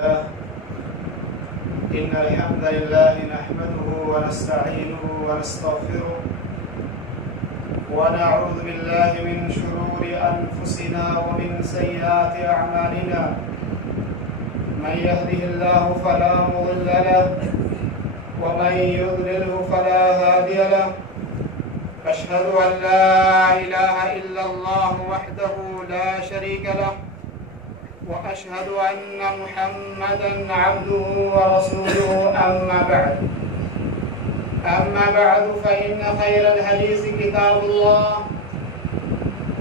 إن الحمد لله نحمده ونستعينه ونستغفره ونعوذ بالله من شرور أنفسنا ومن سيئات أعمالنا من يهده الله فلا مضل له ومن يضلله فلا هادي له أشهد أن لا إله إلا الله وحده لا شريك له وأشهد أن محمدًا عبده ورسوله أما بعد فإن خير الحديث كتاب الله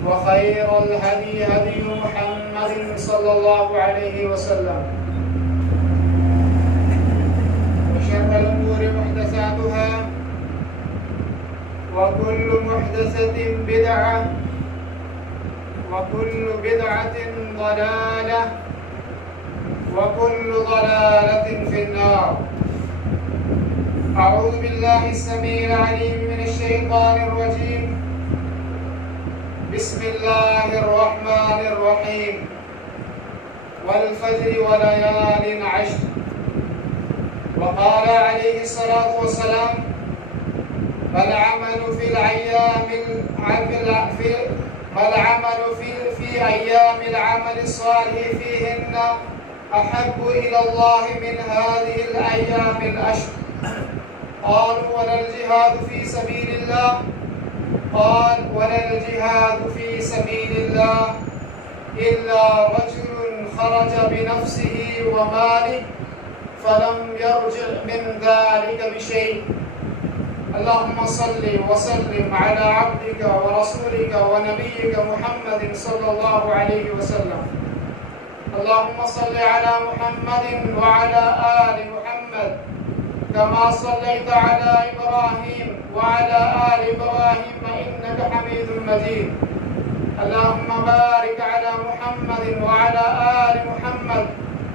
وخير الهدي هدي محمد صلى الله عليه وسلم وشر الأمور محدثاتها وكل محدثة بدعة وكل بدعة ضلالة وكل ضلالة في النار. أعوذ بالله السميع العليم من الشيطان الرجيم. بسم الله الرحمن الرحيم. والفجر وليال عشر. وقال عليه الصلاة والسلام: فالعمل في أيام العمل الصالح فيهن أحب إلى الله من هذه الأيام العشر. قالوا: ولا الجهاد في سبيل الله؟ قال: ولا الجهاد في سبيل الله إلا رجل خرج بنفسه وماله فلم يرجع من ذلك بشيء. اللهم صل وسلم على عبدك ورسولك ونبيك محمد صلى الله عليه وسلم. اللهم صل على محمد وعلى آل محمد كما صليت على إبراهيم وعلى آل إبراهيم إنك حميد مجيد. اللهم بارك على محمد وعلى آل محمد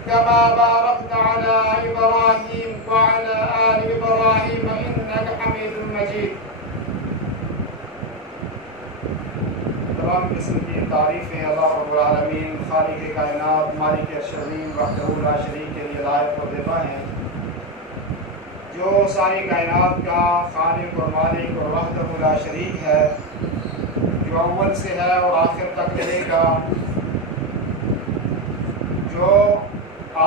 كما باركت على إبراهيم وعلى آل إبراهيم إنك حميد مجيد. تمام قسم کی تعریفیں اللہ رب العالمین خالق کائنات مالک عرش عظیم وحدہ لا شریک کے لیے لائق و بے ہیں، جو ساری کائنات کا خالق اور مالک اور وحدہ لا شریک ہے، جو اول سے ہے اور آخر تک رہے گا، جو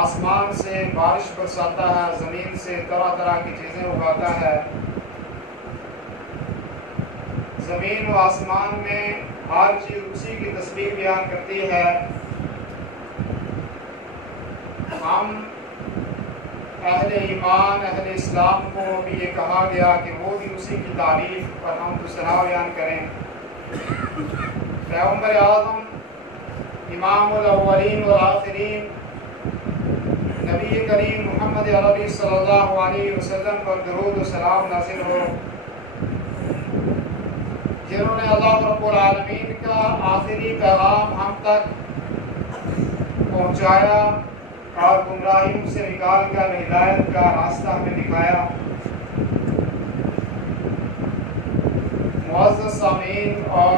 آسمان سے بارش برساتا ہے، زمین سے طرح طرح کی چیزیں اگاتا ہے، زمین و آسمان میں ہر چیز اسی کی تسبیح بیان کرتی ہے۔ ہم اہل ایمان اہل اسلام کو بھی یہ کہا گیا کہ وہ بھی اسی کی تعریف اور ہم کو ثنا بیان کریں۔ پیغمبر اعظم امام الاولین والآخرین نبی کریم محمد عربی صلی اللہ علیہ وسلم پر درود و سلام نازل ہو، جنہوں نے اللہ رب العالمین کا آخری پیغام ہم تک پہنچایا اور گمراہیوں سے نکال کر ہدایت کا راستہ ہمیں دکھایا۔ معزز سامعین اور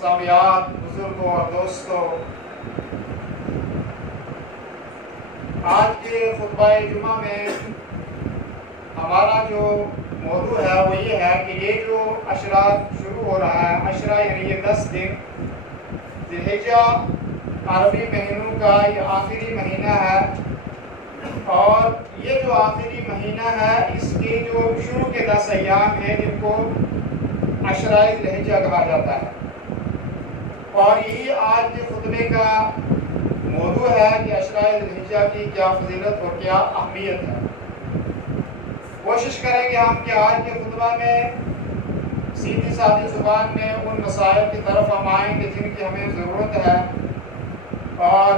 سامعات، بزرگوں اور دوستوں، آج کے خطبہ جمعہ میں ہمارا جو موضوع ہے وہ یہ ہے کہ یہ جو عشرہ شروع ہو رہا ہے، عشرہ یعنی یہ 10 دن ذی الحجہ عربی مہینوں کا یہ آخری مہینہ ہے، اور یہ جو آخری مہینہ ہے اس کے جو شروع کے 10 ایام ہیں جن کو عشرہ ذی الحجہ کہا جاتا ہے، اور یہی آج کے خطبے کا موضوع ہے کہ عشرہ ذی الحجہ کی کیا فضیلت اور کیا اہمیت ہے۔ کوشش کریں گے ہم کہ آج کے خطبہ میں سیدھی سادی زبان میں ان مسائل کی طرف ہم آئیں گے جن کی ہمیں ضرورت ہے، اور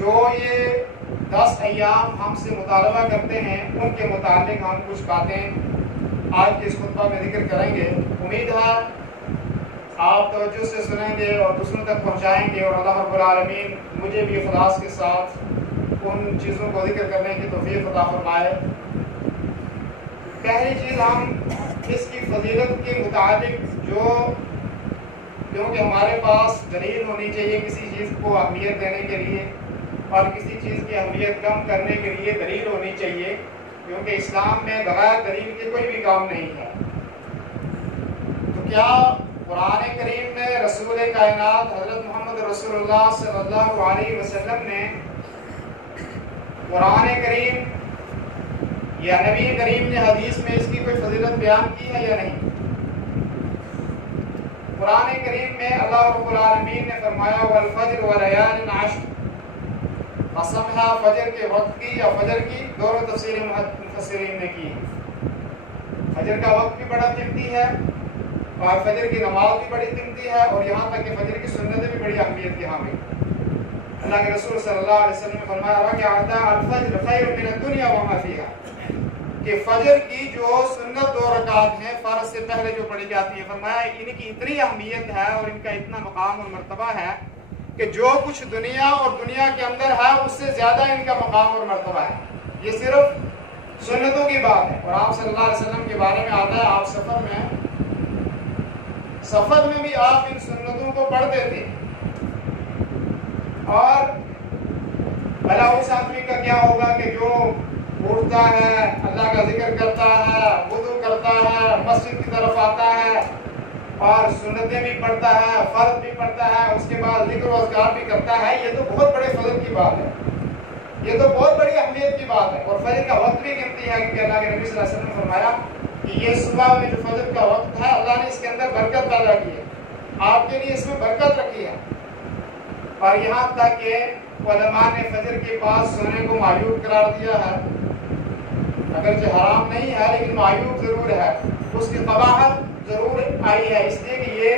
جو یہ 10 ایام ہم سے مطالبہ کرتے ہیں ان کے متعلق ہم کچھ باتیں آج کے اس خطبہ میں ذکر کریں گے۔ امید ہے آپ توجہ سے سنیں گے اور دوسروں تک پہنچائیں گے، اور اللہ رب العالمین مجھے بھی اخلاص کے ساتھ ان چیزوں کو ذکر کرنے کی توفیق عطا فرمائے۔ پہلی چیز ہم اس کی فضیلت کے متعلق کیونکہ ہمارے پاس دلیل ہونی چاہیے کسی چیز کو اہمیت دینے کے لیے، اور کسی چیز کی اہمیت کم کرنے کے لیے دلیل ہونی چاہیے، کیونکہ اسلام میں بغیر دلیل کے کوئی بھی کام نہیں ہے۔ تو کیا قرآن کریم میں رسول کائنات حضرت محمد رسول اللہ صلی اللہ علیہ وسلم نے قرآن کریم یا نبی کریم نے حدیث میں اس کی کوئی فضیلت بیان کی ہے یا نہیں؟ قرآن کریم میں اللہ رب العالمین نے فرمایا والفجر ولیال عشر، قسم ہے فجر کے وقت کی یا فجر کی، دونوں تفسیر مفسرین نے کی۔ فجر کا وقت بھی بڑا قیمتی ہے اور فجر کی نماز بھی بڑی قیمتی ہے، اور یہاں تک کہ فجر کی سنتیں بھی بڑی اہمیت کی حامل۔ اللہ کے رسول صلی اللہ علیہ وسلم نے فرمایا رکعتا الفجر خیر من الدنیا وما فیہا، کہ فجر کی جو سنت 2 رکعت ہیں فرض سے پہلے جو پڑھی جاتی ہے، فرمایا ان کی اتنی اہمیت ہے اور ان کا اتنا مقام اور مرتبہ ہے کہ جو کچھ دنیا اور دنیا کے اندر ہے اس سے زیادہ ان کا مقام اور مرتبہ ہے۔ یہ صرف سنتوں کی بات ہے۔ اور آپ صلی اللہ علیہ وسلم کے بارے میں آتا ہے آپ سفر میں بھی آپ ان سنتوں کو پڑھتے تھے، اور بھلا اس آدمی کا کیا ہوگا کہ جو اٹھتا ہے، اللہ کا ذکر کرتا ہے، وضو کرتا ہے، مسجد کی طرف آتا ہے اور سنتیں بھی پڑھتا ہے، فرض بھی پڑھتا ہے، اس کے بعد ذکر و اذکار بھی کرتا ہے، یہ تو بہت بڑے فضل کی بات ہے، یہ تو بہت بڑی اہمیت کی بات ہے۔ اور فجر کا وقت بھی قیمتی ہے، کیونکہ اللہ کے نبی صلی اللہ علیہ وسلم نے فرمایا کہ یہ صبح میں جو فجر کا وقت ہے اللہ نے اس کے اندر برکت پیدا کی ہے، آپ کے لیے اس میں برکت رکھی ہے۔ اور یہاں تک کہ علماء نے فجر کے بعد سونے کو معیوب قرار دیا ہے، اگرچہ حرام نہیں ہے لیکن معیوب ضرور ہے، اس کی قباحت ضرور آئی ہے، اس لیے کہ یہ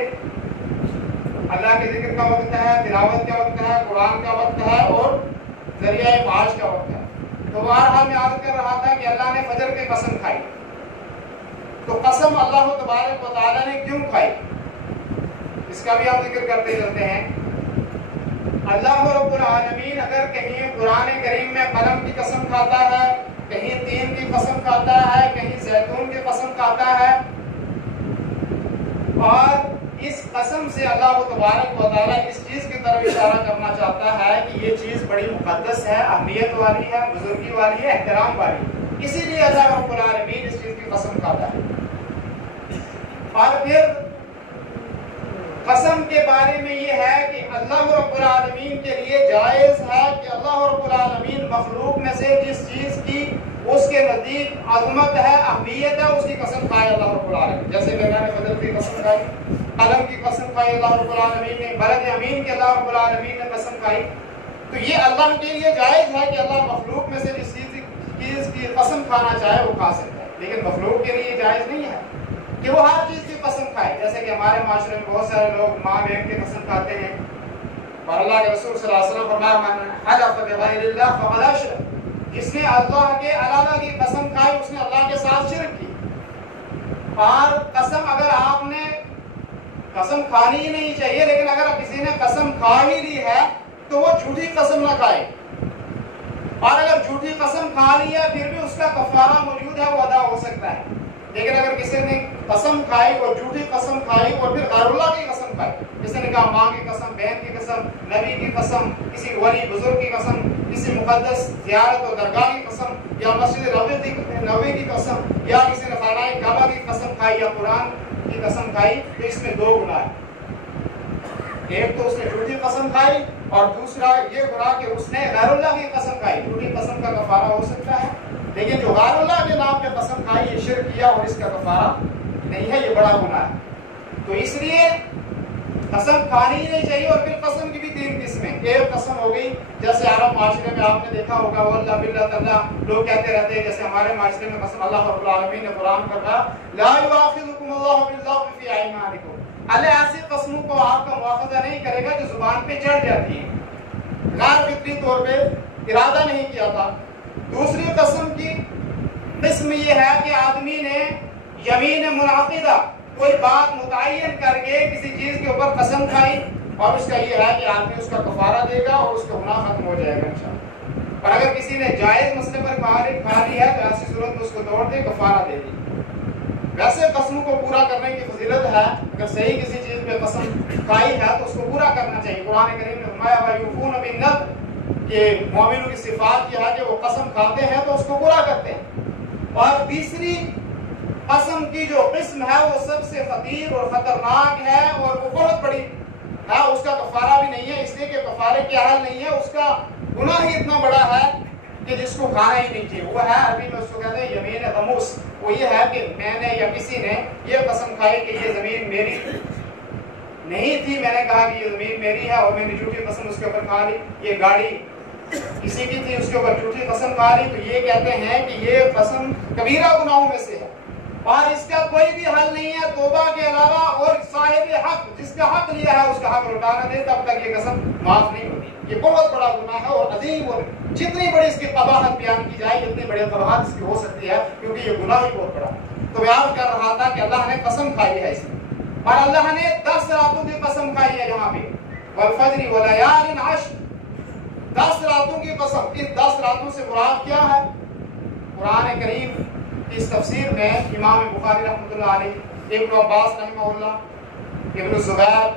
اللہ کے ذکر کا وقت ہے، تلاوت کا وقت ہے، قرآن کا وقت ہے اور ذریعہ معاش کا وقت ہے۔ تو بہرحال میں عرض کر رہا تھا کہ اللہ نے فجر کی قسم کھائی، تو قسم اللہ تبارک و تعالیٰ نے کیوں کھائی اس کا بھی ہم ذکر کرتے چلتے ہیں۔ اللہ رب العالمین اگر کہیں قرآن کریم میں قلم کی قسم کھاتا ہے، کہیں تین کی قسم کھاتا ہے، کہیں زیتون کی قسم کھاتا ہے، اور اس قسم سے اللہ تبارک و تعالیٰ اس چیز کی طرف اشارہ کرنا چاہتا ہے کہ یہ چیز بڑی مقدس ہے، اہمیت والی ہے، بزرگی والی ہے، احترام والی، اسی لیے اللہ رب العالمین اس چیز کی قسم کھاتا ہے۔ اور پھر قسم کے بارے میں یہ ہے کہ اللہ رب العالمین کے لیے جائز ہے کہ اللہ رب العالمین مخلوق میں سے جس چیز کی اس کے نزدیک عظمت ہے، اہمیت ہے، اس کی قسم کھائے اللہ رب العالمین۔ جیسے میں نے فجر کی قسم کھائی، قلم کی قسم کھائی اللہ رب العالمین نے، بلد امین کی اللہ رب العالمین نے قسم کھائی، تو یہ اللہ کے لیے جائز ہے کہ اللہ مخلوق میں سے جس چیز کی قسم کھانا چاہے وہ کھا سکتا ہے، لیکن مخلوق کے لیے جائز نہیں ہے کہ وہ ہر چیز کی قسم کھائے۔ جیسے کہ ہمارے معاشرے میں بہت سارے لوگ ماں بیٹھ کے قسم کھاتے ہیں، اور اللہ کے رسول صلی اللہ علیہ وسلم فرمایا من حلف بغیر اللہ فقد اشرک، جس نے اللہ کے علاوہ کی قسم کھائی اس نے اللہ کے ساتھ شرک کی۔ اور قسم اگر آپ نے قسم کھانی ہی نہیں چاہیے، لیکن اگر کسی نے قسم کھا ہی لی ہے تو وہ جھوٹی قسم نہ کھائے، اور اگر جھوٹی قسم کھا لی ہے پھر بھی اس کا کفارہ موجود ہے، وہ ادا ہو سکتا ہے۔ لیکن اگر کسی نے قسم کھائی اور جھوٹی قسم کھائی اور پھر غیر اللہ کی قسم کھائی، کسی نے کہا ماں کی قسم، بہن کی قسم، نبی کی قسم، کسی ولی بزرگ کی قسم، کسی مقدس زیارت اور درگاہ کی قسم، یا مسجد نبوی کی قسم، یا کسی نے خانہ کعبہ کی قسم کھائی یا قرآن کی قسم کھائی، تو اس میں 2 گناہ ہیں۔ ایک تو اس نے جھوٹی قسم کھائی، اور دوسرا یہ گناہ کہ اس نے غیر اللہ کی قسم کھائی۔ جھوٹی قسم کا کفارہ ہو سکتا ہے، لیکن جو غیر اللہ کے نام پہ قسم کھائی یہ شرک کیا اور اس کا کفارہ نہیں ہے، یہ بڑا گناہ ہے۔ تو اس لیے قسم کھانی ہی نہیں چاہیے۔ اور پھر قسم کی بھی 3 قسمیں، ایک قسم ہو گئی جیسے عرب معاشرے میں آپ نے دیکھا ہوگا واللہ باللہ تاللہ لوگ کہتے رہتے ہیں، جیسے ہمارے معاشرے میں قسم اللہ رب العالمین نے قرآن پر کہا لا یؤاخذکم اللہ باللغو فی ایمانکم، اللہ ایسی قسموں کو آپ کا مواخذہ نہیں کرے گا جو زبان پہ چڑھ جاتی ہیں، غیر فطری طور پہ ارادہ نہیں کیا تھا۔ دوسری قسم کی قسم یہ ہے کہ آدمی نے یمین منعقدہ، کوئی بات متعین کر کے کسی چیز کے اوپر قسم کھائی، اور اس کا یہ ہے کہ آدمی اس کا کفارہ دے گا اور اس کا گناہ ختم ہو جائے گا انشاءاللہ۔ اور اگر کسی نے جائز مسئلے پر کھا لی ہے تو ایسی صورت میں اس کو توڑ دے، کفارہ دے دی۔ ویسے قسموں کو پورا کرنے کی فضیلت ہے، اگر صحیح کسی چیز پہ قسم کھائی ہے تو اس کو پورا کرنا چاہیے۔ قرآن کریم نے فرمایا وَيُوفُونَ بِالنَّذْرِ، کہ مومنوں کی صفات یہ ہے کہ وہ قسم کھاتے ہیں تو اس کو برا کرتے ہیں، اور تیسری قسم کی جو قسم ہے وہ سب سے خطیر اور خطرناک ہے اور وہ بہت بڑی ہے، اس کا کفارہ بھی نہیں ہے، اس لیے کہ کفارے کی حل نہیں ہے، اس کا گناہ ہی اتنا بڑا ہے کہ جس کو کھانا ہی نہیں چاہیے۔ وہ ہے عربی میں اس کو کہتے ہیں یمین غموس، وہ یہ ہے کہ میں نے یا کسی نے یہ قسم کھائی کہ یہ زمین میری نہیں تھی، میں نے کہا کہ یہ زمین میری ہے اور میں نے جھوٹی قسم اس کے اوپر کھا لی، یہ گاڑی کسی کی تھی اس کے اوپر جھوٹی قسم کھا لی، تو یہ کہتے ہیں کہ یہ قسم کبیرہ گناہوں میں سے ہے اور اس کا کوئی بھی حل نہیں ہے توبہ کے علاوہ، اور صاحب حق جس کا حق لیا ہے اس کا حق لوٹا نہ دے تب تک یہ قسم معاف نہیں ہوتی۔ یہ بہت بڑا گناہ ہے اور عظیم، اور جتنی بڑی اس کی قباحت بیان کی جائے اتنی بڑی قباحت اس کی ہو سکتی ہے، کیونکہ یہ گناہ ہی بہت بڑا ہے۔ تو بیان کر رہا تھا کہ اللہ نے قسم کھائی ہے اس میں، اور اللہ نے 10 راتوں کی قسم کھائی ہے یہاں پہ، والفجر ولیال عشر، 10 راتوں کی قسم۔ اس 10 راتوں سے مراد کیا ہے؟ قرآن کریم اس تفسیر میں امام بخاری رحمۃ اللہ علیہ، ابن عباس رحمہ اللہ، ابن زبیر،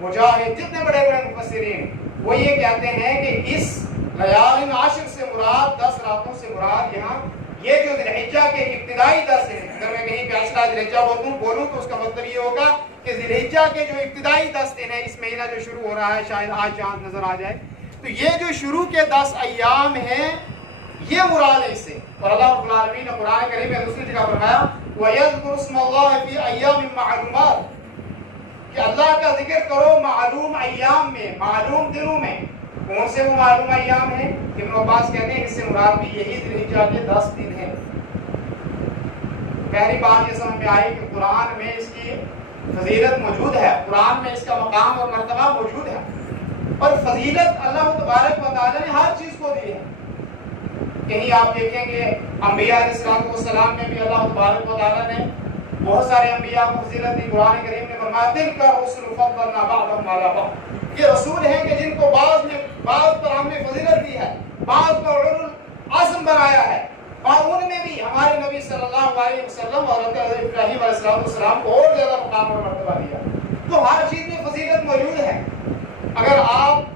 مجاہد، جتنے بڑے بڑے مفسرین وہ یہ کہتے ہیں کہ اس لیال عشر سے مراد 10 راتوں سے مراد یہاں یہ جو ذی الحجہ کے ابتدائی 10 ہیں، اگر میں کہیں پہ عشرہ ذی الحجہ بولوں تو اس کا مطلب یہ ہوگا کہ ذی الحجہ کے جو ابتدائی 10 دن ہیں، اس مہینہ جو شروع ہو رہا ہے، شاید آج چاند نظر آ جائے، تو یہ جو شروع کے 10 ایام ہیں یہ مراد ہے اس سے۔ اور اللہ رب العالمین نے قرآن کریم میں دوسری جگہ فرمایا وَيَذْكُرُ اسْمَ اللَّهِ فِي أَيَّامٍ مَّعْلُومَاتٍ، کہ اللہ کا ذکر کرو معلوم ایام میں، معلوم دنوں میں۔ کون سے وہ معلوم ایام ہیں؟ ابن عباس کہتے ہیں اس سے مراد بھی یہی ذی الحجہ کے 10 دن ہیں۔ پہلی بات یہ سمجھ میں آئی کہ قرآن میں اس کی فضیلت موجود ہے، قرآن میں اس کا مقام اور مرتبہ موجود ہے، اور فضیلت اللہ تبارک و تعالیٰ نے ہر چیز کو دی ہے۔ کہیں آپ دیکھیں کہ انبیاء علیہ السلام میں بھی اللہ تبارک و تعالیٰ نے بہت سارے انبیاء کو فضیلت دی۔ قرآن کریم نے فرمایا تِلْکَ الرُّسُلُ فَضَّلْنَا بَعْضَهُمْ عَلَىٰ بَعْضٍ، یہ رسول ہیں کہ جن کو بعض پر ہم نے فضیلت دی ہے، بعض پر اولو العزم بنایا ہے، اور ان میں بھی ہمارے نبی صلی اللہ علیہ وسلم اور حضرت ابراہیم علیہ السلام کو اور زیادہ مقام اور مرتبہ دیا۔ تو ہر چیز میں فضیلت موجود ہے۔ اگر آپ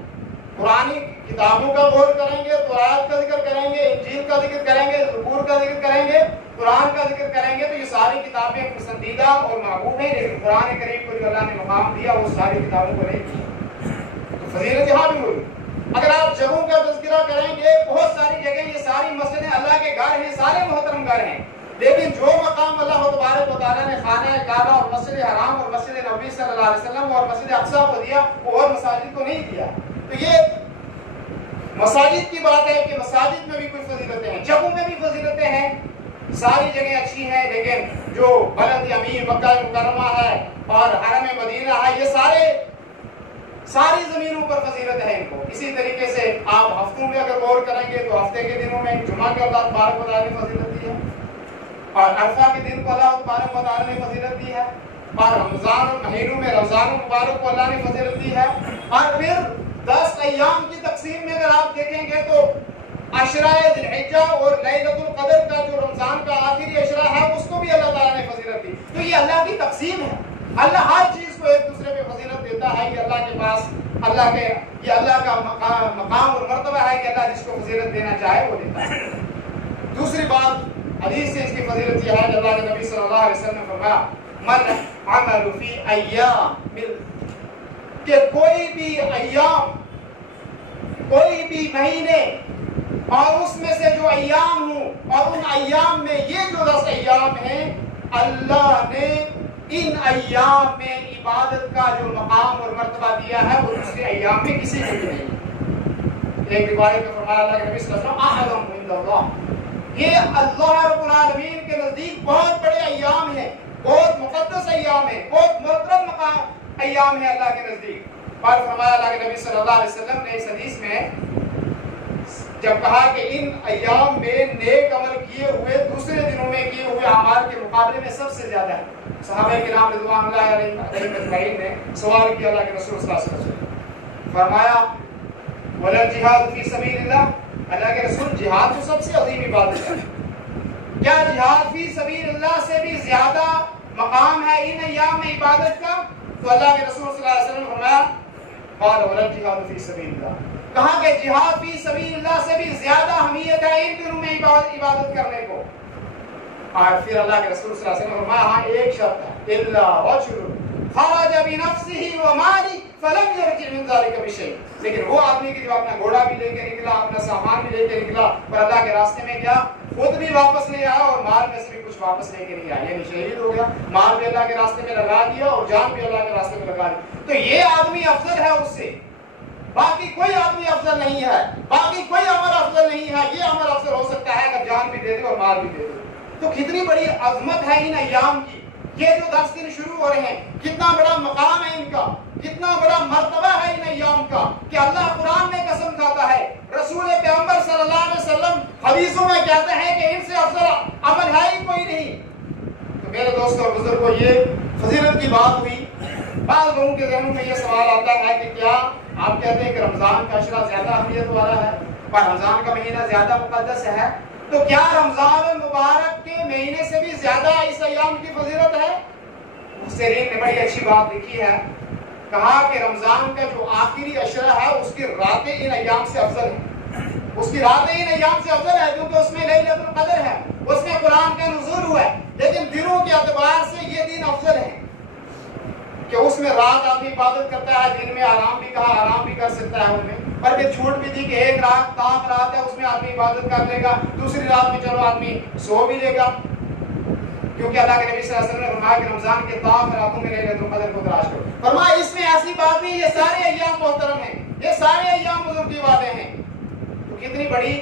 قرآنی کتابوں کا غور کریں گے، تورات کا ذکر کریں گے، انجیل کا ذکر کریں گے، زبور کا ذکر کریں گے، قرآن کا ذکر کریں گے، تو یہ ساری کتابیں پسندیدہ اور محبوب ہیں، لیکن قرآن کریم کو جو اللہ نے مقام دیا وہ ساری کتابوں کو نہیں دیا۔ تو فضیلت یہاں بھی ہوئی۔ اگر آپ جگہوں کا تذکرہ کریں گے، بہت ساری جگہیں، یہ ساری مسجدیں اللہ کے گھر ہیں، سارے محترم گھر ہیں، لیکن جو مقام اللہ تبارک و تعالیٰ نے خانہ کعبہ اور مسجد حرام اور مسجد نبوی صلی اللہ علیہ وسلم اور مسجد اقصیٰ کو دیا، وہ اور مساجد کو نہیں دیا۔ تو یہ مساجد کی بات ہے کہ مساجد میں بھی کچھ فضیلتیں ہیں، جگہوں میں بھی فضیلتیں ہیں، ساری جگہیں اچھی ہیں، لیکن جو بلد امین مکہ مکرمہ ہے اور حرم مدینہ ہے، یہ ساری زمینوں پر فضیلت ہے ان کو۔ اسی طریقے سے آپ ہفتوں میں اگر غور کریں گے تو ہفتے کے دنوں میں جمعہ کے اللہ تبارک و تعالیٰ نے فضیلت دی ہے، اور عرفہ کے دن کو اللہ تبارک و تعالیٰ نے فضیلت دی ہے، اور رمضان مہینوں میں رمضان مبارک کو اللہ نے فضیلت دی ہے، اور پھر 10 ایام کی تقسیم میں اگر آپ دیکھیں گے تو عشرہ ذی الحجہ اور لیلۃ القدر کا جو رمضان کا آخری عشرہ ہے اس کو بھی اللہ تعالیٰ نے فضیلت دی۔ تو یہ اللہ کی تقسیم ہے، اللہ ہر چیز کو ایک دوسرے پہ فضیلت دیتا ہے، یہ اللہ کے پاس یہ اللہ کا مقام اور مرتبہ ہے کہ اللہ جس کو فضیلت دینا چاہے وہ دیتا ہے۔ دوسری بات حدیث سے اس کی فضیلت یہ ہے کہ اللہ کے نبی صلی اللہ علیہ وسلم نے فرمایا من عمل فی ایام، کہ کوئی بھی ایام، کوئی بھی مہینے اور اس میں سے جو ایام ہوں، اور ان ایام میں یہ جو 10 ایام ہیں، اللہ نے ان ایام میں عبادت کا جو مقام اور مرتبہ دیا ہے وہ دوسرے ایام میں کسی کو بھی نہیں۔ ایک روایت میں فرمایا اللہ کے نبی صلی اللہ علیہ وسلم اعظم عند اللہ، یہ اللہ رب العالمین کے نزدیک بہت بڑے ایام ہیں، بہت مقدس ایام ہیں، بہت محترم مقام ایام ہیں اللہ کے نزدیک۔ اور فرمایا اللہ کے نبی صلی اللہ علیہ وسلم نے اس حدیث میں جب کہا کہ ان ایام میں نیک عمل کیے ہوئے دوسرے دنوں میں کیے ہوئے اعمال کے مقابلے میں سب سے زیادہ ہے، صحابہ کرام رضوان اللہ علیہم اجمعین نے سوال کیا اللہ کے رسول صلی اللہ علیہ وسلم، فرمایا ولا جہاد فی سبیل اللہ، اللہ کے رسول جہاد تو سب سے عظیم عبادت ہے، کیا جہاد فی سبیل اللہ سے بھی زیادہ مقام ہے ان ایام میں عبادت کا؟ تو اللہ کے رسول صلی اللہ علیہ وسلم نے فرمایا قال ولا جہاد فی سبیل اللہ، کہا کہ جہاد فی سبیل اللہ سے بھی زیادہ اہمیت ہے ان دنوں میں عبادت کرنے کو. اور پھر اللہ کے رسول صلی اللہ علیہ وسلم نے فرمایا ہاں ایک شرط ہے الا رجل خرج بنفسه وماله فلم يرجع من ذلك بشيء. لیکن وہ آدمی کہ جو اپنا گھوڑا بھی لے کے نکلا, اپنا سامان بھی لے کے نکلا, پر اللہ کے راستے میں گیا, خود بھی واپس نہیں آیا اور مال میں سے بھی کچھ واپس لے کے نہیں آیا, یعنی شہید ہو گیا, مال بھی اللہ کے راستے میں لگا دیا اور جان بھی اللہ کے راستے میں لگا دی. تو یہ آدمی افضل ہے اس سے, باقی کوئی آدمی افضل نہیں ہے, باقی کوئی عمل افضل نہیں ہے. یہ عمل افضل ہو سکتا ہے اگر جان بھی دے دے اور مال بھی دے دے. تو کتنی بڑی عظمت ہے ان ایام کی. یہ جو 10 دن شروع ہو رہے ہیں, کتنا بڑا مقام ہے ان کا, کتنا بڑا مرتبہ ہے ان ایام کا, کہ اللہ قرآن میں قسم کھاتا ہے, رسول پیغمبر صلی اللہ علیہ وسلم حدیثوں میں کہتے ہیں کہ ان سے افضل عمل ہے ہی کوئی نہیں. تو میرے دوستوں اور بزرگوں, یہ فضیلت کی بات ہوئی. بعض لوگوں کے ذہنوں میں یہ سوال آتا ہے کہ کیا آپ کہتے ہیں کہ رمضان کا عشرہ زیادہ اہمیت والا ہے اور رمضان کا مہینہ زیادہ مقدس ہے, تو کیا رمضان مبارک کے مہینے سے بھی زیادہ اس ایام کی فضیلت ہے؟ مفسرین نے بڑی اچھی بات لکھی ہے. کہا کہ رمضان کا جو آخری عشرہ ہے اس کی راتیں ان ایام سے افضل ہیں. اس کی راتیں ان ایام سے افضل ہے کیونکہ اس میں لیلۃ القدر ہے, اس میں قرآن کا نزول ہوا ہے. لیکن دنوں کے اعتبار سے یہ دن افضل ہے کہ اس میں رات آدمی عبادت کرتا ہے, دن میں آرام بھی کہا آرام بھی کر سکتا ہے ان میں, پر پھر چھوٹ بھی دی کہ ایک رات تاک رات ہے اس میں آدمی عبادت کر لے گا, دوسری رات میں چلو آدمی سو بھی لے گا, کیونکہ اللہ کے نبی صلی اللہ علیہ وسلم نے فرمایا کہ رمضان کے تاک راتوں میں لیلۃ القدر کو تلاش کرو. فرمایا اس میں ایسی بات نہیں, یہ سارے ایام محترم ہیں, یہ سارے ایام بزرگی والے ہیں. تو کتنی بڑی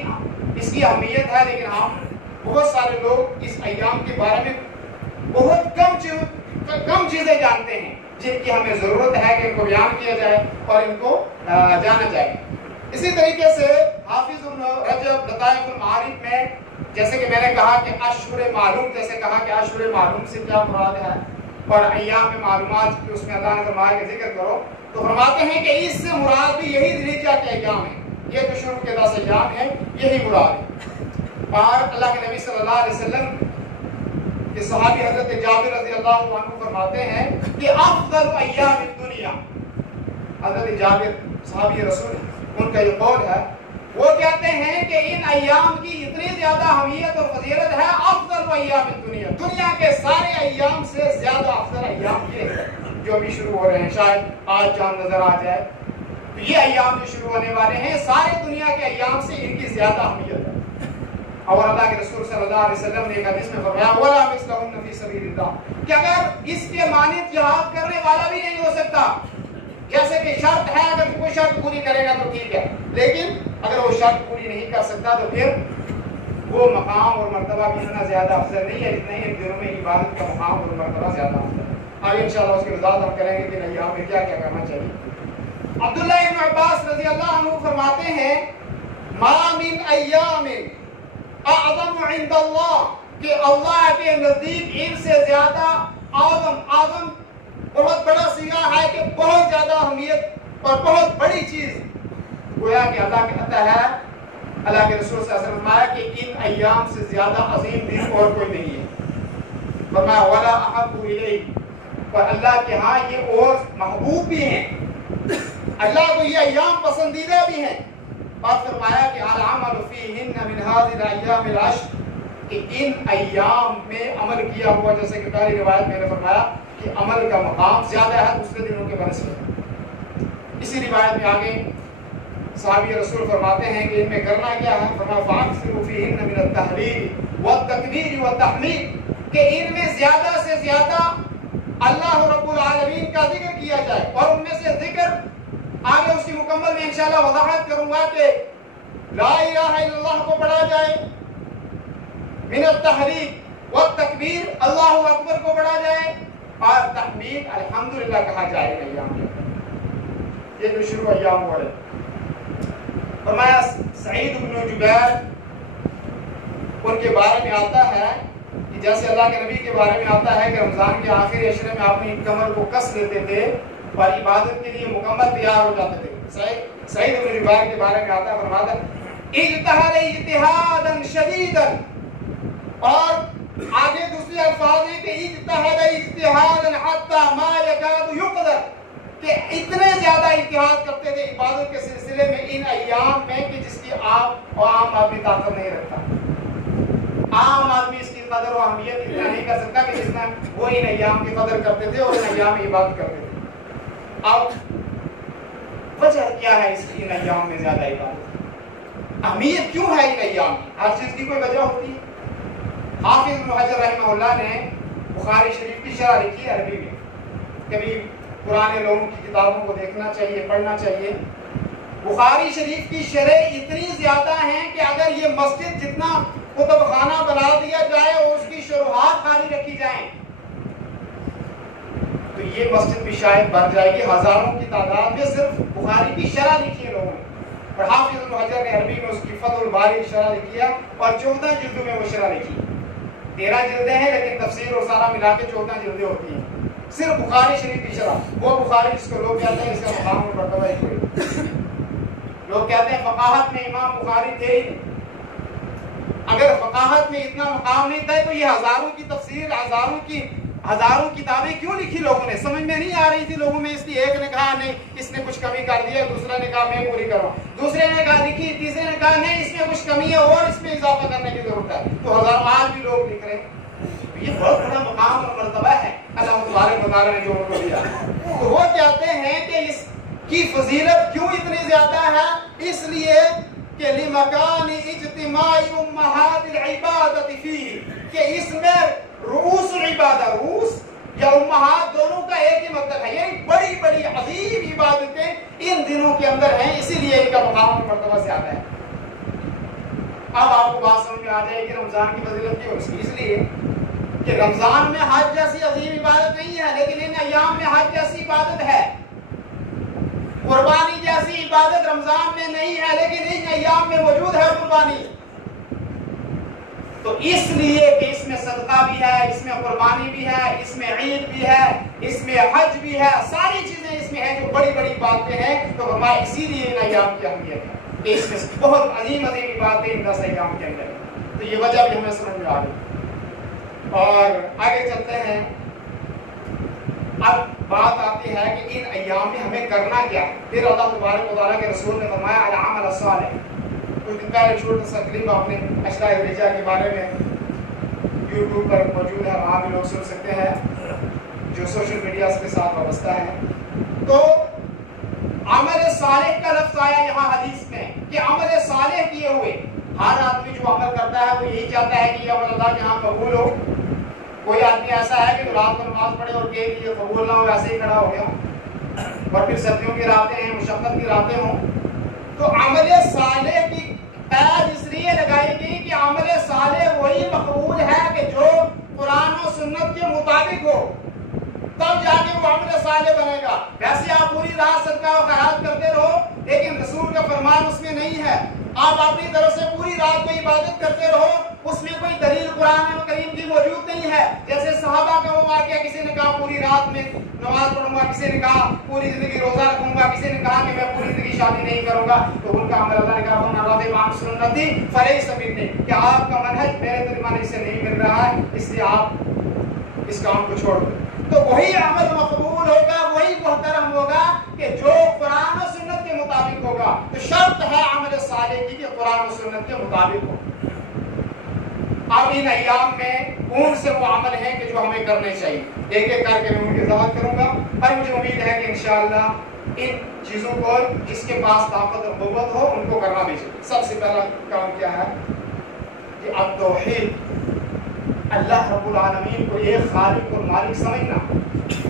اس کی اہمیت ہے. لیکن ہم بہت سارے لوگ اس ایام کے بارے میں بہت کم چیزیں جانتے ہیں جن کی ہمیں ضرورت ہے کہ ان کو بیان کیا جائے اور ان کو جانا جائے. اسی طریقے سے حافظ ابن رجب لطائف المعارف میں جیسے کہ میں نے کہا کہ اشہر معلوم, جیسے کہا کہ اشہر معلوم سے کیا مراد ہے اور ایام معلومات کی اس میں اللہ نے فرمایا کہ ذکر کرو, تو فرماتے ہیں کہ اس سے مراد بھی یہی ذی الحجہ کے ایام ہیں. یہ جو شروع کے 10 ایام ہیں یہی مراد ہے. اور اللہ کے نبی صلی اللہ علیہ وسلم کہ صحابی حضرت جابر رضی اللہ عنہ فرماتے ہیں کہ افضل ایام الدنیا, حضرت جابر صحابی رسول ان کا یہ قول ہے, وہ کہتے ہیں کہ ان ایام کی اتنی زیادہ اہمیت اور فضیلت ہے, افضل ایام الدنیا, دنیا کے سارے ایام سے زیادہ افضل ایام یہ ہے جو ابھی شروع ہو رہے ہیں. شاید آج چاند نظر آ جائے, تو یہ ایام جو شروع ہونے والے ہیں سارے دنیا کے ایام سے ان کی زیادہ اہمیت ہے. اور اللہ کے رسول صلی اللہ علیہ وسلم نے ایک حدیث میں فرمایا وَلَا مِثْلَهُنَّ فِي سَبِيلِ اللَّهِ, کہ اگر اس کے مانند جہاد کرنے والا بھی نہیں ہو سکتا. جیسے کہ شرط ہے, اگر کوئی شرط پوری کرے گا تو ٹھیک ہے, لیکن اگر وہ شرط پوری نہیں کر سکتا تو پھر وہ مقام اور مرتبہ بھی اتنا زیادہ افضل نہیں ہے جتنا ان دنوں میں عبادت کا مقام اور مرتبہ زیادہ افضل ہے. آگے انشاءاللہ اس کی وضاحت ہم کریں گے کہ ایام میں کیا کیا کرنا چاہیے. عبداللہ ابن عباس رضی اللہ عنہ فرماتے ہیں ما من ایام اعظم عند اللہ, کہ اللہ کے نزدیک ان سے زیادہ اعظم بہت بڑا صیغہ ہے کہ بہت زیادہ اہمیت اور بہت بڑی چیز, گویا کہ اللہ کے عطا ہے. اللہ کے رسول صلی اللہ علیہ وسلم نے فرمایا کہ ان ایام سے زیادہ عظیم دن اور کوئی نہیں ہے. فرمایا ولا احب الیہ, اور اللہ کے ہاں یہ اور محبوب بھی ہیں, اللہ کو یہ ایام پسندیدہ بھی ہیں. اور فرمایا کہ العمل فیہن من هذه الايام العشر, کہ ان ایام میں عمل کیا ہوا, جیسے کہ پہلی روایت میں نے فرمایا کہ عمل کا مقام زیادہ ہے دوسرے دنوں کے بنسبت. اسی روایت میں آگے صحابی رسول فرماتے ہیں کہ ان میں کرنا کیا ہے, فرمایا فاکثروا فیہن من التہلیل والتکبیر والتحمید, کہ ان میں زیادہ سے زیادہ اللہ رب العالمین کا ذکر کیا جائے. اور ان میں سے ذکر آگے اس کی مکمل میں انشاءاللہ وضاحت کروں گا کہ لا الہ الا اللہ کو پڑھا جائے, من التحلیل والتکبیر اللہ اکبر کو پڑھا جائے, اور تحمید الحمدللہ کہا جائے ایام میں. یہ جو شروع ایام ہو رہے. فرمایا سعید بن جبیر ان کے بارے میں آتا ہے کہ جیسے اللہ کے نبی کے بارے میں آتا ہے کہ رمضان کے آخری عشرے میں اپنی کمر کو کس لیتے تھے اور عبادت کے لیے مکمل تیار ہو جاتے تھے. سعید بن جبیر کے بارے میں آتا ہے فرماتا اجتہد اجتہادا شدیدا, اور آگے دوسری الفاظ ہیں کہ اجتہد اجتہادا حتی ما یکاد یقدر, کہ اتنے زیادہ اجتہاد کرتے تھے عبادت کے سلسلے میں ان ایام میں کہ جس کی آپ اور عام آدمی طاقت نہیں رکھتا. عام آدمی اس کی قدر و اہمیت اتنا نہیں کر سکتا کہ جس میں وہ ان ایام کی قدر کرتے تھے اور ان ایام میں عبادت کرتے تھے. اب وجہ کیا ہے اس کی ان ایام میں زیادہ عبادت؟ اہمیت کیوں ہے ان ایام کی؟ ہر چیز کی کوئی وجہ ہوتی ہے. حافظ ابن حجر رحمہ اللہ نے بخاری شریف کی شرح لکھی ہے عربی میں. کبھی پرانے لوگوں کی کتابوں کو دیکھنا چاہیے، پڑھنا چاہیے. بخاری شریف کی شرح اتنی زیادہ ہیں کہ اگر یہ مسجد جتنا کتب خانہ بنا دیا جائے اور اس کی شروحات خالی رکھی جائیں تو یہ مسجد بھی شاید بن جائے گی. ہزاروں کی تعداد میں صرف بخاری کی شرح لکھی ہے لوگوں نے. اور حافظ ابن حجر نے عربی میں اس کی فتح الباری شرح لکھی ہے اور 14 جلدوں میں وہ شرح لکھی. 13 جلدیں ہیں لیکن تفسیر اور سارا ملا کے 14 جلدیں ہوتی ہیں صرف بخاری شریف کی شرح. وہ بخاری جس کو لوگ کہتے ہیں اس کا مقام اور مرتبہ ہی کوئی. لوگ کہتے ہیں فقاہت میں امام بخاری تھے ہی. اگر فقاہت میں اتنا مقام نہیں تھا تو یہ ہزاروں کی تفسیر، ہزاروں کتابیں کیوں لکھی لوگوں نے؟ سمجھ میں نہیں آ رہی تھی لوگوں میں. اس لیے ایک نے کہا نہیں اس نے کچھ کمی کر دیا، دوسرا نے کہا میں پوری کروں، دوسرے نے کہا لکھی، تیسرے نے کہا نہیں اس میں کچھ کمی ہے اور اس میں اضافہ کرنے کی ضرورت ہے. تو ہزاروں آج بھی لوگ لکھ رہے ہیں. یہ بہت بڑا مقام اور مرتبہ ہے اللہ تبارک و تعالیٰ نے جو ان کو دیا. تو وہ کہتے ہیں کہ اس کی فضیلت کیوں اتنی زیادہ ہے؟ اس لیے کہ لمکان اجتماع امہات العبادت فیہ، کہ اس میں رؤوس العبادہ، رؤوس یا امہات دونوں کا ایک ہی مطلب ہے. یہ بڑی بڑی عظیم عبادتیں ان دنوں کے اندر ہیں، اسی لیے ان کا مقام اور مرتبہ زیادہ ہے. اب آپ کو بات سمجھ میں آ جائے گی رمضان کی فضیلت کیوں. اس لیے کہ رمضان میں حج جیسی عظیم عبادت نہیں ہے لیکن ان ایام میں حج جیسی عبادت ہے. قربانی جیسی عبادت رمضان میں نہیں ہے لیکن ان ایام میں موجود ہے قربانی. تو اس لیے کہ اس میں صدقہ بھی ہے، اس میں قربانی بھی ہے، اس میں عید بھی ہے، اس میں حج بھی ہے، ساری چیزیں اس میں ہیں جو بڑی بڑی باتیں ہیں. تو ہمارے اسی لیے ان ایام کی اہمیت ہے کہ اس میں بہت عظیم باتیں ان 10 ایام کے اندر. تو یہ وجہ بھی ہمیں سمجھ میں آ گئی. اور آگے چلتے ہیں. اب بات آتی ہے کہ ان ایام میں ہمیں کرنا کیا ہے. پھر اللہ تبارک و تعالیٰ کے رسول نے فرمایا العمل الصالح. کچھ دن پہلے چھوٹا سا کلپ آپ نے اشراء الرجا کے بارے میں یوٹیوب پر موجود ہے، وہاں بھی لوگ سن سکتے ہیں جو سوشل میڈیا کے ساتھ وابستہ ہیں. تو عمل صالح کا لفظ آیا یہاں حدیث میں کہ عمل صالح کیے ہوئے. ہر آدمی جو عمل کرتا ہے وہ یہی چاہتا ہے کہ یہ عمل اللہ کے ہاں قبول ہو. کوئی آدمی ایسا ہے کہ رات کو نماز پڑھے اور کہ یہ قبول نہ ہو، ایسے ہی کھڑا ہو گیا. اور پھر سردیوں کی راتیں ہیں، مشقت کی راتیں ہوں. تو عمل صالح کی قید اس لیے لگائی گئی کہ عمل صالح وہی مقبول ہے کہ جو قرآن و سنت کے مطابق ہو، تب جا کے وہ عمل صالح بنے گا. ویسے آپ پوری رات صدقہ و خیرات کرتے رہو لیکن رسول کا فرمان اس میں نہیں ہے. آپ اپنی طرف سے پوری رات کو عبادت کرتے رہو، اس میں کوئی دلیل قرآن کریم کی موجود نہیں ہے. جیسے صحابہ کا وہ واقعہ، کسی نے کہا پوری رات میں نماز پڑھوں گا، کسی نے کہا پوری زندگی روزہ رکھوں گا، کسی نے کہا کہ میں پوری زندگی شادی نہیں کروں گا. تو ان کا عمل اللہ نے کہا سنتی فلیس منی، کہ آپ کا منہج میرے ترجمانی سے نہیں مل رہا ہے، اس لیے آپ اس کام کو چھوڑ دو. تو وہی عمل مقبول ہوگا، وہی محترم ہوگا کہ جو قرآن و سنت کے مطابق ہوگا. تو شرط ہے عمل صالح کی کہ قرآن و سنت کے مطابق ہو. اب ان ایام میں کون سے وہ عمل ہیں کہ جو ہمیں کرنے چاہیے، ایک ایک کر کے میں ان کی وضاحت کروں گا. اور مجھے امید ہے کہ انشاءاللہ ان چیزوں کو جس کے پاس طاقت اور قوت ہو ان کو کرنا بھی چاہیے. سب سے پہلا کام کیا ہے کہ التوحید، اللہ رب العالمین کو ایک خالق اور مالک سمجھنا.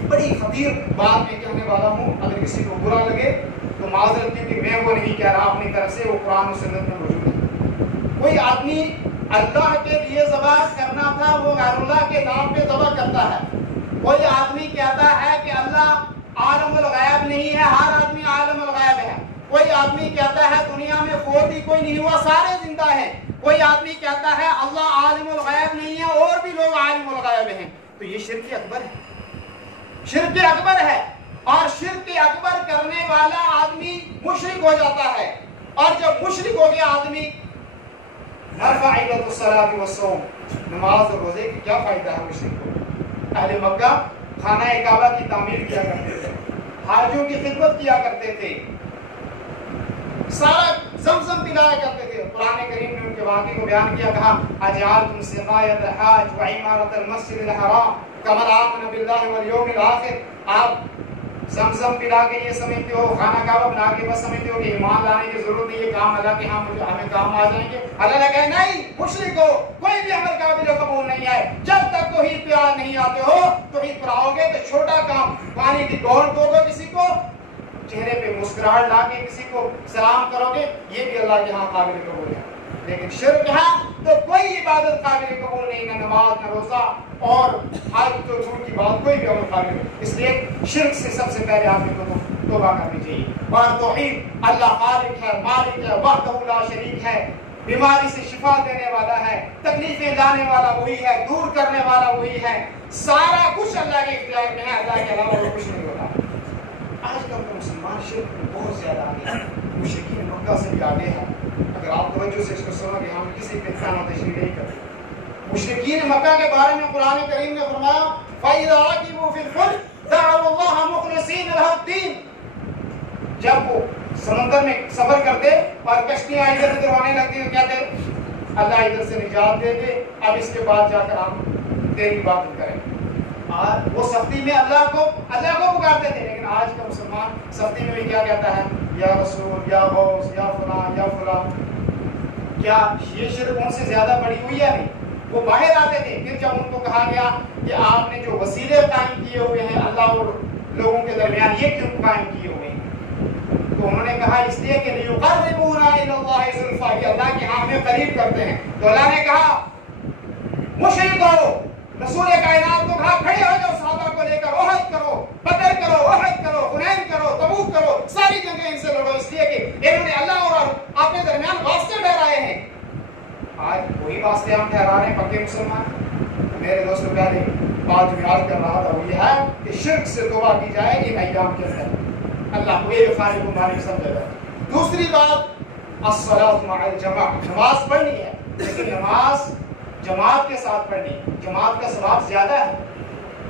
بڑی خطیر بات میں کہنے والا ہوں، اگر کسی کو برا لگے تو معذرت کیونکہ میں وہ نہیں کہہ رہا اپنی طرف سے، وہ قرآن و سنت میں موجود ہے. کوئی آدمی اللہ کے لیے ذبح کرنا تھا وہ غیر اللہ کے نام پہ ذبح کرتا ہے. کوئی آدمی کہتا ہے کہ اللہ عالم الغیب نہیں ہے، ہر آدمی عالم الغیب ہے. کوئی آدمی کہتا ہے دنیا میں فوت ہی کوئی نہیں ہوا، سارے زندہ ہیں. کوئی آدمی کہتا ہے اللہ عالم الغیب نہیں ہے اور بھی لوگ عالم الغیب ہیں. تو یہ شرک اکبر ہے، شرک اکبر ہے. اور شرک اکبر کرنے والا آدمی مشرک ہو جاتا ہے. اور جب مشرک ہو گیا آدمی، نماز اور روزے کی کیا فائدہ ہے مشرک کو؟ اہل مکہ خانہ کعبہ کی تعمیر کیا کرتے تھے، حاجیوں کی خدمت کیا کرتے تھے، سارا زمزم پلایا کرتے تھے۔ قرآن کریم نے ان کے واقعے کو بیان کیا، کہا اجعلتم سقایۃ الحاج وعمارۃ المسجد الحرام کمن آمن باللہ والیوم الآخر، آپ زمزم پلا کے یہ سمجھتے ہو، خانہ کعبہ بنا کے بس سمجھتے ہو کہ ایمان لانے کی ضرورت نہیں، یہ کام اللہ کے ہاں ہمیں کام آ جائیں گے؟ اللہ نے کہا نہیں، مشرک ہو، کوئی بھی عمل قابل قبول نہیں ہے جب تک توحید پہ نہیں آتے ہو۔ توحید پر آؤ گے تو چھوٹا کام، پانی کی گھونٹ دو گے کسی کو، چہرے پہ مسکراہٹ لا کے کسی کو سلام کرو گے، یہ بھی اللہ کے ہاں قابل قبول ہے۔ لیکن شرک ہے تو کوئی عبادت قابل قبول نہیں، نہ نماز نہ روزہ اور حج تو دور کی بات، کوئی بھی عمل قابل نہیں۔ اس لیے شرک سے سب سے پہلے آدمی کو توبہ کرنی چاہیے۔ اور توحید، اللہ خالق ہے، مالک ہے، وحدہ لا شریک ہے، بیماری سے شفا دینے والا ہے، تکلیفیں لانے والا وہی ہے، دور کرنے والا وہی ہے، سارا کچھ اللہ کے اختیار میں ہے، اللہ کے علاوہ وہ کچھ نہیں ہوتا۔ آج کل تو مسلمان شرک میں بہت زیادہ آگے ہیں، مشرکین مکہ سے بھی آگے ہیں۔ اگر آپ توجہ سے اس کو سنو گے، ہم کسی پہ اتنا تشریح نہیں کرتے۔ مشرکین مکہ کے بارے میں قرآن کریم نے فرمایا فَإِذَا رَكِبُوا فِي الْفُلْكِ دَعَوُا اللَّهَ مُخْلِصِينَ لَهُ الدِّينَ، جب وہ سمندر میں سفر کرتے اور کشتیاں ادھر ادھر ہونے لگتی تو کہتے اللہ ادھر سے نجات دے دے، اب اس کے بعد جا کر ہم تیری عبادت کریں۔ وہ سختی میں اللہ کو پکارتے تھے، لیکن آج کا مسلمان سختی میں بھی کیا کہتا ہے؟ یا رسول، یا غوث، یا فلاں، یا فلاں۔ کیا یہ شرک ان سے زیادہ بڑی ہوئی یا نہیں؟ وہ باہر آتے تھے، پھر جب ان کو کہا گیا کہ آپ نے جو وسیلے قائم کیے ہوئے ہیں اللہ اور لوگوں کے درمیان، یہ کیوں قائم کیے ہوئے ہیں؟ تو انہوں نے کہا اس لیے کہ لِيُقَرِّبُونَا إِلَى اللَّهِ زُلْفَىٰ، کہ اللہ کے ہاں ہمیں قریب کرتے ہیں۔ تو اللہ نے کہا مشرک ہو، رسول کائنات کو کہا کھڑے ہو جاؤ، صحابہ کو لے کر احد کرو، بدر کرو، احد کرو، حنین کرو، تبوک کرو، ساری جنگیں ان سے لڑو، اس لیے کہ انہوں نے اللہ اور اپنے درمیان واسطے ٹھہرائے ہیں۔ آج وہی واسطے ہم ٹھہرا رہے ہیں پکے مسلمان۔ میرے دوستوں پہلے بات جو یاد کر رہا تھا وہ یہ ہے کہ شرک سے توبہ کی جائے ان ایام کے اندر، اللہ کو یہ خالق و مالک سمجھے گا۔ دوسری بات الصلاۃ مع الجماع، نماز پڑھنی ہے، لیکن نماز جماعت کے ساتھ پڑھنی، جماعت کا ثواب زیادہ ہے۔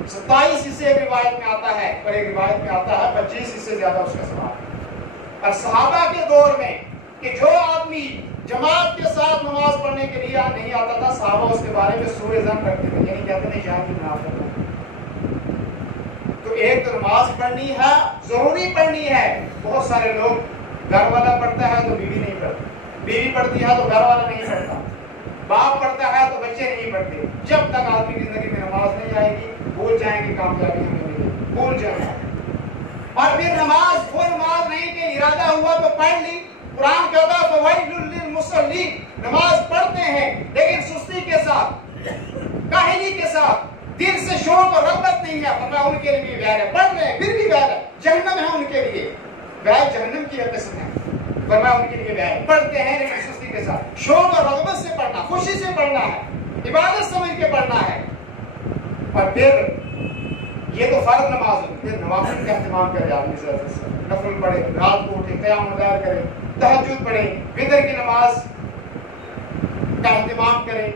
27 حصے ایک روایت میں آتا ہے اور ایک روایت میں آتا ہے 25 حصے زیادہ اس کا ثواب۔ اور صحابہ کے دور میں کہ جو آدمی جماعت کے ساتھ نماز پڑھنے کے لیے نہیں آتا تھا، صحابہ اس کے بارے میں سوء ظن رکھتے تھے، یعنی کہتے تھے شاید منافق ہے۔ تو ایک تو نماز پڑھنی ہے، ضروری پڑھنی ہے۔ بہت سارے لوگ گھر والا پڑھتا ہے تو بیوی نہیں پڑھتی، بیوی پڑھتی ہے تو گھر والا نہیں پڑھتا، باپ پڑھتا ہے تو بچے نہیں پڑھتے۔ جب تک آدمی کی زندگی میں نماز نہیں آئے گی بھول جائیں گے کامیابی ہمیں ملے، بھول جائیں گے۔ اور پھر نماز وہ نماز نہیں کہ ارادہ ہوا تو پڑھ لی، قرآن کہتا ہے فَوَيْلٌ لِّلْمُصَلِّينَ، نماز پڑھتے ہیں لیکن سستی کے ساتھ، کاہلی کے ساتھ، دل سے شوق اور رغبت نہیں ہے، فرمایا ان کے لیے بھی ویل ہے، پڑھ رہے ہیں پھر بھی ویل ہے، جہنم ہے ان کے لیے، ویل جہنم کی ایک قسم ہے، فرمایا ان کے لیے ویل ہے، پڑھتے ہیں لیکن سستی کے ساتھ، شوق اور رغبت سے پڑھنا، خوشی سے پڑھنا ہے، عبادت سمجھ کے پڑھنا ہے۔ اور پھر یہ تو فرض نماز ہوتی، پھر نوافل کا اہتمام کرے آدمی زیادہ سے، نفل پڑھے، رات کو اٹھے، قیام الليل کرے، تہجد پڑھے، وتر کی نماز کا اہتمام کرے،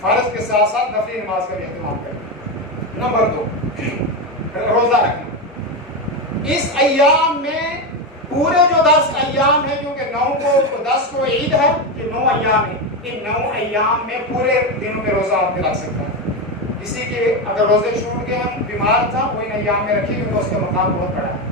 فرض کے ساتھ ساتھ نفلی نماز کا بھی اہتمام کرے۔ نمبر 2، روزہ رکھنا۔ اس ایام میں پورے جو 10 ایام ہیں، کیونکہ 9 کو 10 کو عید ہے، یہ 9 ایام ہیں، ان 9 ایام میں پورے دنوں میں روزہ آپ رکھ سکتا ہے۔ کسی کے اگر روزے چھوٹ گئے، ہم بیمار تھا، وہ ان ایام میں رکھی کیونکہ اس کا مقام بہت بڑا ہے۔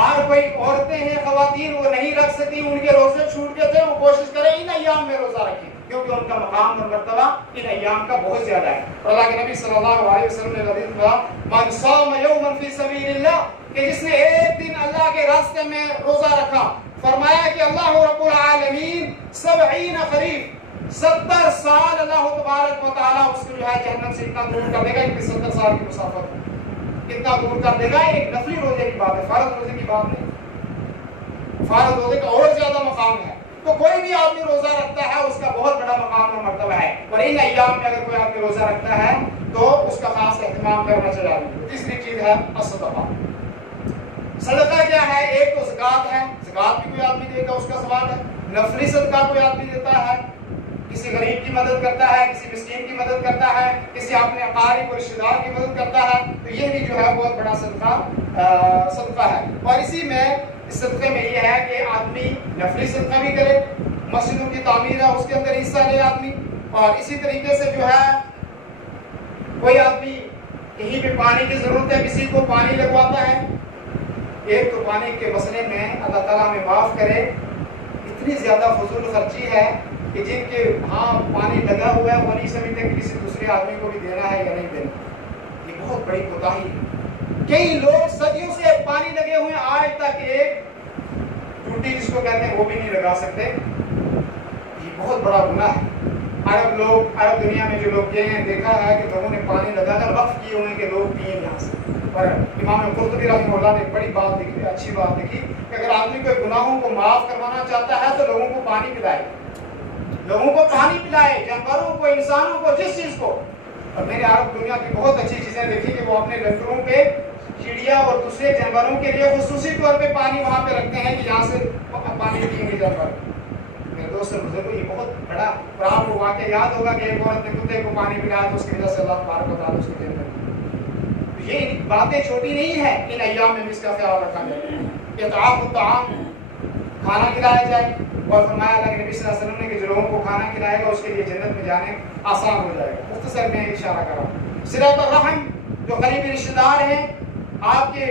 اور کوئی عورتیں ہیں، خواتین، وہ نہیں رکھ سکتی، ان کے روزے چھوٹ گئے تھے، وہ کوشش کریں ان ایام میں روزہ رکھیں، کیونکہ ان کا مقام اور مرتبہ ان ایام کا بہت زیادہ ہے۔ اللہ کے نبی صلی اللہ علیہ وسلم نے حدیث میں کہا من صام یوما فی سبیل اللہ، کہ جس نے ایک دن اللہ کے راستے میں روزہ رکھا، فرمایا کہ اللہ رب العالمین 70 خریف، 70 سال اللہ تبارک و تعالیٰ اس کو جو ہے جہنم سے اتنا دور کر دے گا، کہ 70 سال کی مسافت اتنا دور کر دے گا۔ ایک نفلی روزے کی بات ہے، فرض روزے کی بات نہیں، فرض روزے کا اور زیادہ مقام ہے۔ تو کوئی بھی آدمی روزہ رکھتا ہے اس کا بہت بڑا مقام اور مرتبہ ہے، اور ان ایام میں اگر کوئی آدمی روزہ رکھتا ہے تو اس کا خاص اہتمام کرنا چاہیے آدمی۔ تیسری چیز ہے الصدقہ۔ صدقہ کیا ہے؟ ایک تو زکوٰۃ ہے، زکوٰۃ بھی کوئی آدمی دے گا اس کا ثواب ہے، نفلی صدقہ کوئی آدمی دیتا ہے کسی غریب کی مدد کرتا ہے، کسی مسکین کی مدد کرتا ہے، کسی اپنے قارب اور رشتہ دار کی مدد کرتا ہے، تو یہ بھی جو ہے بہت بڑا صدقہ ہے۔ اور اسی میں اس صدقے میں یہ ہے کہ آدمی نفلی صدقہ بھی کرے، مسجدوں کی تعمیر ہے اس کے اندر حصہ لے آدمی، اور اسی طریقے سے جو ہے کوئی آدمی کہیں پہ پانی کی ضرورت ہے، کسی کو پانی لگواتا ہے، ایک تو پانی کے مسئلے میں اللہ تعالیٰ ہمیں معاف کرے، اتنی زیادہ فضول خرچی ہے کہ جن کے ہاں پانی لگا ہوا ہے وہ نہیں سمجھتے کہ کسی دوسرے آدمی کو بھی دینا ہے یا نہیں دینا، یہ بہت بڑی کوتاہی ہے۔ کئی لوگ صدیوں سے پانی لگے ہوئے آج تک ایک ٹوٹی جس کو کہتے ہیں وہ بھی نہیں لگا سکتے، یہ بہت بڑا گناہ ہے۔ عرب دنیا میں جو لوگ گئے ہیں دیکھا ہے کہ لوگوں نے پانی لگا کر وقف کیے ہوئے کہ لوگ پئیں یہاں سے، پر امام قرطبی رحمہ اللہ نے بڑی بات لکھی، اچھی بات لکھی کہ اگر آدمی کوئی گناہوں کو معاف کروانا چاہتا ہے تو لوگوں کو پانی پلائے، لوگوں کو پانی پلائے، جانوروں کو، انسانوں کو، جس چیز کو۔ اور میں نے عرب دنیا کی بہت اچھی چیزیں دیکھی کہ وہ اپنے لنگروں پہ چڑیا اور دوسرے جانوروں کے لیے خصوصی طور پہ پانی وہاں پہ رکھتے ہیں کہ یہاں سے پانی پئیں گے جانور۔ میرے دوست بزرگوں یہ بہت بڑا قرآن کو واقعہ یاد ہوگا کہ ایک عورت نے کتے کو پانی پلایا تو اس کی وجہ سے اللہ تبارک و تعالیٰ اس کو جنت دی۔ یہ باتیں چھوٹی نہیں ہیں، ان ایام میں اس کا خیال رکھا جائے، اطعام الطعام، کھانا کھلایا جائے، اور فرمایا اللہ کے نبی صلی اللہ علیہ وسلم نے کہ جو لوگوں کو کھانا کھلائے گا اس کے لیے جنت میں جانے آسان ہو جائے گا۔ مختصر میں اشارہ کر رہا ہوں۔ صلۃ الرحم، جو قریبی رشتہ دار ہیں، آپ کے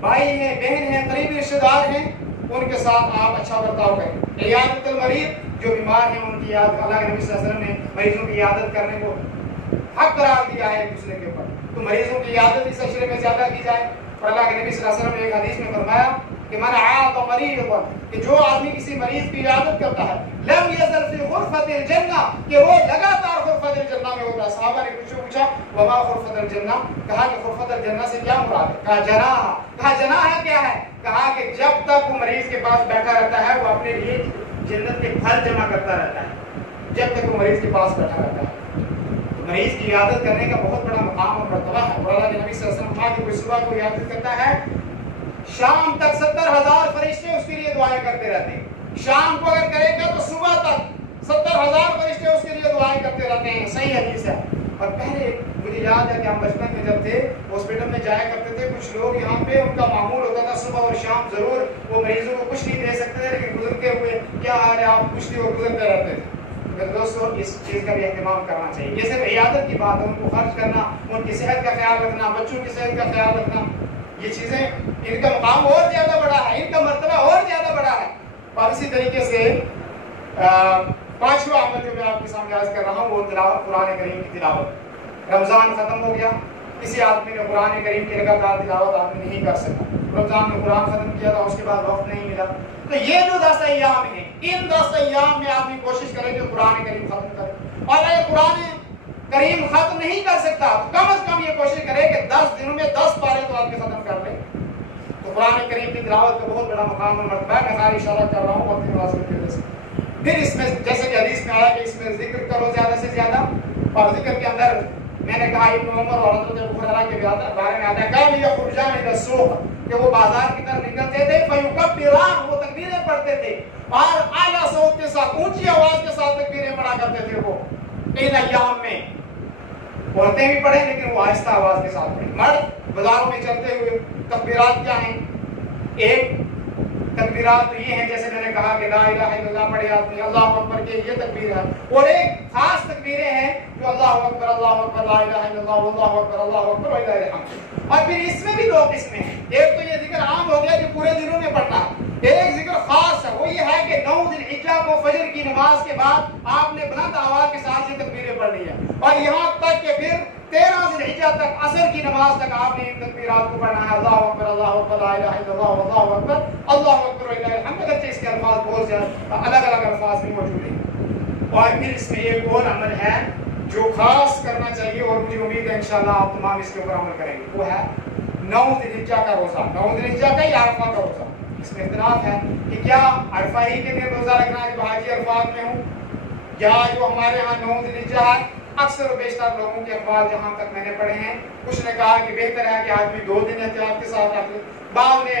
بھائی ہیں، بہن ہیں، قریبی رشتہ دار ہیں، ان کے ساتھ آپ اچھا برتاؤ کریں۔ عیادت المریض، جو بیمار ہیں ان کی یاد، اللہ کے نبی صلی اللہ علیہ وسلم نے مریضوں کی عیادت کرنے کو حق قرار دیا ہے ایک دوسرے کے اوپر، تو مریضوں کی عیادت اس اشرے میں زیادہ کی جائے۔ اور اللہ کے نبی صلی اللہ علیہ وسلم نے ایک حدیث میں فرمایا کہ من عاد مریضا، کہ جو آدمی کسی مریض کی عیادت کرتا ہے، لم یزل فی غرفۃ الجنہ، کہ وہ لگاتار غرفۃ الجنہ میں ہوتا ہے۔ صحابہ نے پوچھا وما غرفۃ الجنہ، کہا کہ غرفۃ الجنہ سے کیا مراد ہے؟ کہا جناح، کہا جناح ہے کیا ہے؟ کہا کہ جب تک وہ مریض کے پاس بیٹھا رہتا ہے وہ اپنے لیے جنت کے پھل جمع کرتا رہتا ہے، جب تک وہ مریض کے پاس بیٹھا رہتا ہے۔ مریض کی عیادت کرنے کا بہت بڑا مقام اور مرتبہ ہے، اور اللہ کے نبی صلی اللہ علیہ وسلم کہا کہ کوئی صبح کو عیادت کرتا ہے، شام تک 70,000 فرشتے اس کے لیے دعائیں کرتے رہتے ہیں۔ شام کو اگر کرے گا تو صبح تک 70,000 فرشتے اس کے لیے دعائیں کرتے رہتے ہیں، صحیح حدیث ہے۔ اور پہلے مجھے یاد ہے کہ ہم بچپن میں جب تھے ہاسپٹل میں جایا کرتے تھے، کچھ لوگ یہاں پہ ان کا معمول ہوتا تھا صبح اور شام ضرور وہ مریضوں کو کچھ نہیں دے سکتے تھے، لیکن گزرتے ہوئے کیا حال ہے آپ پوچھتے اور گزرتے رہتے تھے۔ میرے دوستوں اس چیز کا بھی اہتمام کرنا چاہیے، یہ صرف عیادت کی بات ہے، ان کو خرچ کرنا، ان کی صحت کا خیال رکھنا، بچوں کی صحت کا خیال رکھنا، یہ چیزیں ان کا مقام اور زیادہ بڑا ہے، ان کا مرتبہ اور زیادہ بڑا ہے۔ اور اسی طریقے سے پانچواں عمل جو میں آپ کے سامنے عرض کر رہا ہوں وہ تلاوت، قرآن کریم کی تلاوت۔ رمضان ختم ہو گیا، کسی آدمی نے قرآن کریم کی لگاتار تلاوت آدمی نہیں کر سکتا، رمضان میں قرآن ختم کیا تھا، اس کے بعد وقت نہیں ملا، تو یہ جو 10 ایام ہیں، ان 10 ایام میں آدمی کوشش کرے کہ قرآن کریم ختم کرے، اور اگر قرآن کریم ختم نہیں کر سکتا تو کم از کم یہ کوشش کرے کہ 10 دنوں میں 10 پارے تو آدمی ختم کر لے۔ تو قرآن کریم کی تلاوت کا بہت بڑا مقام اور مرتبہ ہے، میں خالی اشارہ کر رہا ہوں وقت کی مناسبت کی وجہ سے۔ پھر اس میں جیسے کہ حدیث میں آیا کہ اس میں ذکر کرو زیادہ سے زیادہ، اور ذکر کے اندر میں نے کہا ابن عمر اور حضرت ابو ہریرہ کے بارے میں آتا ہے کہ یخرجان الی السوق، کہ وہ بازار کی طرف نکلتے تھے، فیکبران، وہ تکبیریں پڑھتے تھے، اور اعلیٰ صوت کے ساتھ، اونچی آواز کے ساتھ تکبیریں پڑھا کرتے تھے۔ وہ ان ایام میں عورتیں بھی پڑھیں لیکن وہ آہستہ آواز کے ساتھ پڑھیں۔ مرد بازاروں میں چلتے ہوئے تکبیرات کیا ہیں؟ ایک تکبیرات یہ ہیں جیسے میں نے کہا کہ لا الہ الا اللہ پڑھے آدمی، اللہ اکبر کے یہ تکبیر ہے، اور ایک خاص تکبیریں ہیں جو اللہ اکبر لا الہ الا اللہ واللہ اکبر اللہ اکبر وللہ الحمد۔ اور پھر اس میں بھی دو قسمیں ہیں، ایک تو یہ ذکر عام ہو گیا کہ پورے دنوں میں پڑھنا، ایک ذکر خاص ہے، وہ یہ ہے کہ 9 ذی الحجہ کو فجر کی نماز کے بعد آپ نے بلند آواز کے ساتھ یہ تکبیریں پڑھنی ہے، اور یہاں تک کہ پھر 13 ذی الحجہ تک عصر کی نماز تک آپ نے ان تکبیرات کو پڑھنا ہے، اللہ اکبر لا الہ الا اللہ واللہ اکبر اللہ اکبر وللہ الحمد، اگرچہ اس کے الفاظ بہت زیادہ الگ الگ الفاظ بھی موجود ہیں۔ اور پھر اس میں ایک اور عمل ہے جو خاص کرنا چاہیے، اور مجھے امید ہے انشاءاللہ آپ تمام اس کے اوپر عمل کریں گے، وہ ہے 9 ذی الحجہ کا روزہ، 9 ذی الحجہ کا یا عرفہ کا روزہ۔ اس میں اختلاف ہے کہ کیا عرفہ ہی کے دن روزہ رکھنا ہے جو حاجی عرفات میں ہوں، یا جو ہمارے ہاں 9 ذی الحجہ ہے۔ اکثر و بیشتر لوگوں کے اقوال جہاں تک میں نے پڑھے ہیں، کچھ نے کہا کہ بہتر ہے کہ آدمی 2 دن احتیاط کے ساتھ رکھ لے، بعض نے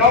9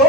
2